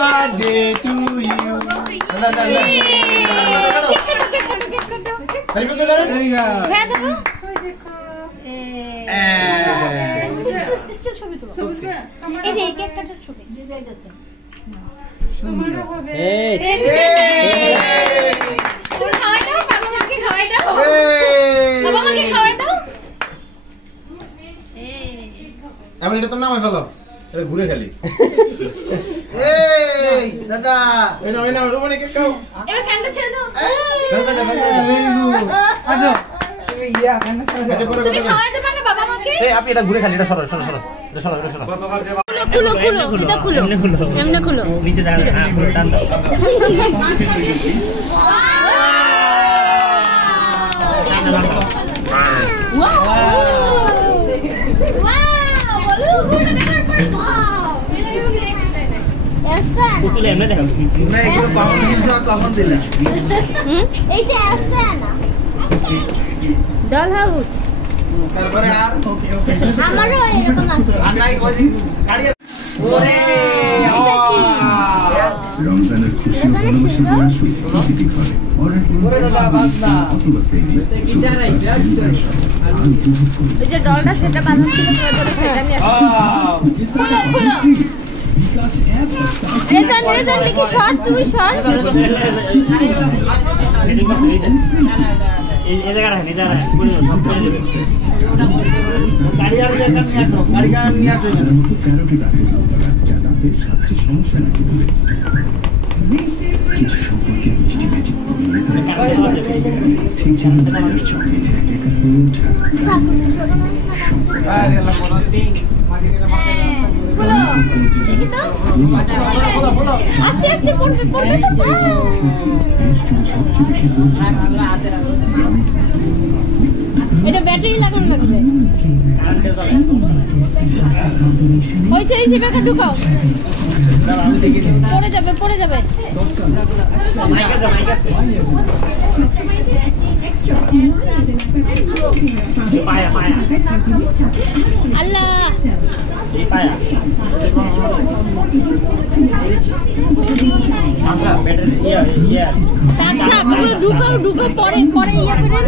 birthday to you. আমি এটা তো নামাই ফেলো, এটা ঘুরে খেলি। এই দাদা এই না রুমানে কেক খাও, এবার ফ্যানটা ছেড়ে দাও। Very good. আসো ইয়া ফ্যানটা ছেড়ে দাও। তুমি খাওয়াইতে পারো বাবা মাকে। এই আপনি এটা ঘুরে খেলি, এটা সরো সরো সরো, এটা সরো এটা সরো। কতবার যে খুলো খুলো এটা খুলো, এমনে খুলো, নিচে দাঁড়াও, হ্যাঁ পুরো টান দাও। ওয়াও পুতুল এমনে দেখো না, এগুলো পাউন্ড কিন্তু কখন দিলা? এই যে আছে না ডল হাউস, তারপরে আর আমারও এরকম আছে। আর নাই ওই গাড়ি ওরে এটা কি রমজানের খুশি ভালোবাসা প্রতিটি ঘরে ওরে দাদা বাজনা অথবা সেলি গিটার আইছে এই যে ডলটা সেটা বাজার থেকে তুমি ধরে সেটা নিয়ে আসো। খুলো রেজান দেখি শর্ট, তুই শর্ট এই জায়গা রাখ, এই জায়গা রাখ, পুরো গাড়ি আর জায়গা নিয়ে আসো, গাড়ি নিয়ে আসো। যাদের সবচেয়ে সমস্যা নাকি কিছু সম্পর্কে মিষ্টি ম্যাজিক ঠিক যেমন চকলেট একা হয়ে ওঠা। এটা ব্যাটারি লাগানো লাগবে, ওই যে এই জায়গাটা ঢুকাও, পড়ে যাবে পড়ে যাবে। আল্লাহ ঢুকাও ঢুকাও, পরে পরে ইয়ে করে